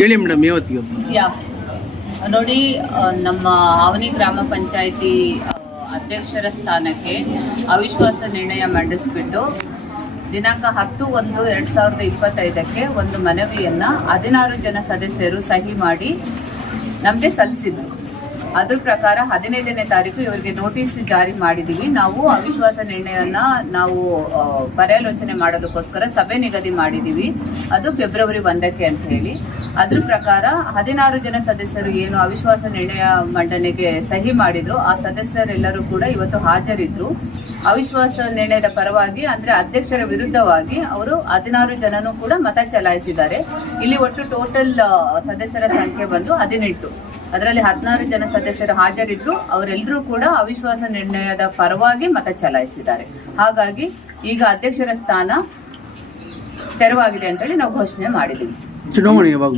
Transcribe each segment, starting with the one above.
ಹೇಳಿ ಮೇಡಮ್ ಯಾವತ್ತಿಗೆ ನೋಡಿ, ನಮ್ಮ ಆವನಿ ಗ್ರಾಮ ಪಂಚಾಯಿತಿ ಅಧ್ಯಕ್ಷರ ಸ್ಥಾನಕ್ಕೆ ಅವಿಶ್ವಾಸ ನಿರ್ಣಯ ಮಂಡಿಸಿಬಿಟ್ಟು ದಿನಾಂಕ 10/1/2025 ಒಂದು ಮನವಿಯನ್ನು 16 ಜನ ಸದಸ್ಯರು ಸಹಿ ಮಾಡಿ ನಮಗೆ ಸಲ್ಲಿಸಿದ್ರು. ಅದ್ರ ಪ್ರಕಾರ 15ನೇ ತಾರೀಕು ಇವರಿಗೆ ನೋಟಿಸ್ ಜಾರಿ ಮಾಡಿದ್ದೀವಿ. ನಾವು ಅವಿಶ್ವಾಸ ನಿರ್ಣಯನ ನಾವು ಪರ್ಯಾಲೋಚನೆ ಮಾಡೋದಕ್ಕೋಸ್ಕರ ಸಭೆ ನಿಗದಿ ಮಾಡಿದ್ದೀವಿ. ಅದು ಫೆಬ್ರವರಿ 1ಕ್ಕೆ ಅಂತ ಹೇಳಿ. ಅದ್ರ ಪ್ರಕಾರ 16 ಜನ ಸದಸ್ಯರು ಏನು ಅವಿಶ್ವಾಸ ನಿರ್ಣಯ ಮಂಡನೆಗೆ ಸಹಿ ಮಾಡಿದ್ರು, ಆ ಸದಸ್ಯರೆಲ್ಲರೂ ಕೂಡ ಇವತ್ತು ಹಾಜರಿದ್ರು. ಅವಿಶ್ವಾಸ ನಿರ್ಣಯದ ಪರವಾಗಿ ಅಂದ್ರೆ ಅಧ್ಯಕ್ಷರ ವಿರುದ್ಧವಾಗಿ ಅವರು 16 ಜನನೂ ಕೂಡ ಮತ ಚಲಾಯಿಸಿದ್ದಾರೆ. ಇಲ್ಲಿ ಒಟ್ಟು ಟೋಟಲ್ ಸದಸ್ಯರ ಸಂಖ್ಯೆ ಬಂದು 18. ಅದರಲ್ಲಿ 16 ಜನ ಸದಸ್ಯರು ಹಾಜರಿದ್ರು. ಅವರೆಲ್ಲರೂ ಕೂಡ ಅವಿಶ್ವಾಸ ನಿರ್ಣಯದ ಪರವಾಗಿ ಮತ ಚಲಾಯಿಸಿದ್ದಾರೆ. ಹಾಗಾಗಿ ಈಗ ಅಧ್ಯಕ್ಷರ ಸ್ಥಾನ ತೆರವಾಗಿದೆ ಅಂತೇಳಿ ನಾವು ಘೋಷಣೆ ಮಾಡಿದ್ದೀವಿ. ಚುನಾವಣೆ ಯಾವಾಗ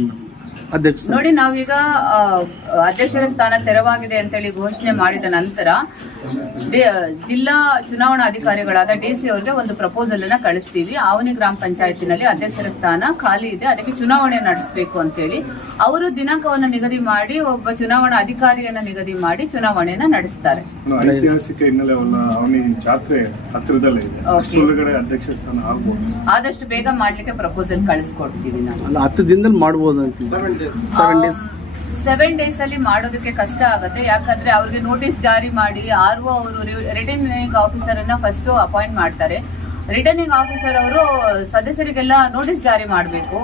ಅಧ್ಯಕ್ಷ ನೋಡಿ, ನಾವೀಗ ಅಧ್ಯಕ್ಷರ ಸ್ಥಾನ ತೆರವಾಗಿದೆ ಅಂತೇಳಿ ಘೋಷಣೆ ಮಾಡಿದ ನಂತರ ಜಿಲ್ಲಾ ಚುನಾವಣಾ ಅಧಿಕಾರಿಗಳಾದ DC ಅವರಿಗೆ ಒಂದು ಪ್ರಪೋಸಲ್ ಅನ್ನ ಕಳಿಸ್ತೀವಿ. ಆವನಿ ಗ್ರಾಮ ಪಂಚಾಯತಿನಲ್ಲಿ ಅಧ್ಯಕ್ಷರ ಸ್ಥಾನ ಖಾಲಿ ಇದೆ, ಅದಕ್ಕೆ ಚುನಾವಣೆ ನಡೆಸಬೇಕು ಅಂತೇಳಿ ಅವರು ದಿನಾಂಕವನ್ನು ನಿಗದಿ ಮಾಡಿ ಒಬ್ಬ ಚುನಾವಣಾ ಅಧಿಕಾರಿಯನ್ನ ನಿಗದಿ ಮಾಡಿ ಚುನಾವಣೆಯನ್ನ ನಡೆಸ್ತಾರೆ. ಐತಿಹಾಸಿಕ ಹಿನ್ನೆಲೆಯಲ್ಲ, ಅವನಿ ಜಾತ್ರೆ ಹತ್ತಿರದಲ್ಲೇ ಇದೆ, ಅಧ್ಯಕ್ಷರ ಸ್ಥಾನ ಆಗ್ಬೋದು. ಆದಷ್ಟು ಬೇಗ ಮಾಡ್ಲಿಕ್ಕೆ ಪ್ರಪೋಸಲ್ ಕಳಿಸ್ಕೊಡ್ತೀವಿ. ನಾವು 10 ದಿನದಲ್ಲಿ ಮಾಡಬಹುದು ಅಂತ. 7 days ಅಲ್ಲಿ ಮಾಡೋದಕ್ಕೆ ಕಷ್ಟ ಆಗುತ್ತೆ. ಯಾಕಂದ್ರೆ ಅವ್ರಿಗೆ ನೋಟಿಸ್ ಜಾರಿ ಮಾಡಿ RO ಅವರು ರಿಟರ್ನಿಂಗ್ ಆಫೀಸರ್ ಅನ್ನ ಫಸ್ಟ್ ಅಪಾಯಿಂಟ್ ಮಾಡ್ತಾರೆ. ರಿಟರ್ನಿಂಗ್ ಆಫೀಸರ್ ಅವರು ಸದಸ್ಯರಿಗೆಲ್ಲ ನೋಟಿಸ್ ಜಾರಿ ಮಾಡಬೇಕು.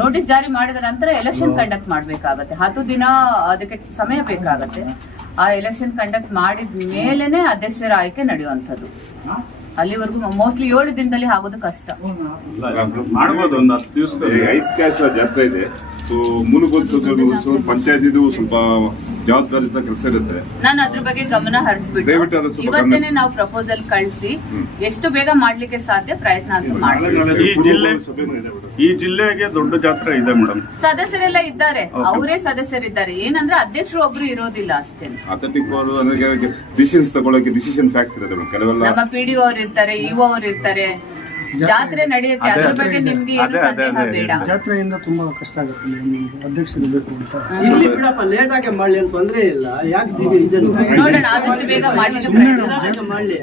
ನೋಟಿಸ್ ಜಾರಿ ಮಾಡಿದ ನಂತರ ಎಲೆಕ್ಷನ್ ಕಂಡಕ್ಟ್ ಮಾಡಬೇಕಾಗತ್ತೆ. 10 ದಿನ ಅದಕ್ಕೆ ಸಮಯ ಬೇಕಾಗತ್ತೆ. ಆ ಎಲೆಕ್ಷನ್ ಕಂಡಕ್ಟ್ ಮಾಡಿದ ಮೇಲೆನೆ ಅಧ್ಯಕ್ಷರ ಆಯ್ಕೆ ನಡೆಯುವಂಥದ್ದು. ಅಲ್ಲಿವರೆಗೂ ಮೋಸ್ಟ್ಲಿ 7 ದಿನದಲ್ಲಿ ಆಗೋದು ಕಷ್ಟ. ಮಾಡಬಹುದು. ಒಂದು 10 ದಿವಸ ಐತಿಹಾಸಿಕ ಜಾತ್ರೆ ಇದೆ. ಮುನ್ನೆಚ್ಚರಿಕೆ ಪಂಚಾಯತಿದು ಸ್ವಲ್ಪ ಜವಾಬ್ದಾರಿಯುತ ಕೆಲಸ ಇರುತ್ತೆ. ನಾನು ಅದ್ರ ಬಗ್ಗೆ ಗಮನ ಹರಿಸ್ಬಿಟ್ಟು ಇವತ್ತೇನೆ ನಾವು ಪ್ರಪೋಸಲ್ ಕಳಿಸಿ ಎಷ್ಟು ಬೇಗ ಮಾಡ್ಲಿಕ್ಕೆ ಸಾಧ್ಯ ಪ್ರಯತ್ನ ಅಂತ ಮಾಡ್ತೀವಿ. ಈ ಜಿಲ್ಲೆಗೆ ದೊಡ್ಡ ಜಾತ್ರೆ ಇದೆ ಮೇಡಮ್. ಸದಸ್ಯರೆಲ್ಲ ಇದ್ದಾರೆ, ಅವರೇ ಸದಸ್ಯರಿದ್ದಾರೆ. ಏನಂದ್ರೆ ಅಧ್ಯಕ್ಷರು ಒಬ್ರು ಇರೋದಿಲ್ಲ ಅಷ್ಟೇ. ಡಿಸಿಷನ್ಸ್ ತಗೊಳ್ಳೋಕೆ ಡಿಸಿಷನ್ ಫ್ಯಾಕ್ಟ್ಸ್ ಇರುತ್ತೆ ಕೆಲವೆಲ್ಲ. ನಮ್ಮ PDO ಅವ್ರು ಇರ್ತಾರೆ, EO ಅವ್ರು ಇರ್ತಾರೆ. ಜಾತ್ರೆ ನಡೆಯುತ್ತೆ, ಅದ್ರ ಬಗ್ಗೆ ನಿಮ್ಗೆ ಏನು ಸಂದೇಹ ಬೇಡ. ಜಾತ್ರೆಯಿಂದ ತುಂಬಾ ಕಷ್ಟ ಆಗುತ್ತೆ ಅಧ್ಯಕ್ಷರು ಬೇಕು ಅಂತ. ಇಲ್ಲಿ ಬಿಡಪ್ಪ, ಲೇಟ್ ಆಗಿ ಮಾಡ್ಲಿ ಅಂತ ತೊಂದ್ರೆ ಇಲ್ಲ. ಯಾಕೆ ನೋಡೋಣ, ಆದಷ್ಟು ಬೇಗ ಮಾಡ್ಲಿಕ್ಕೆ ಮಾಡ್ಲಿ.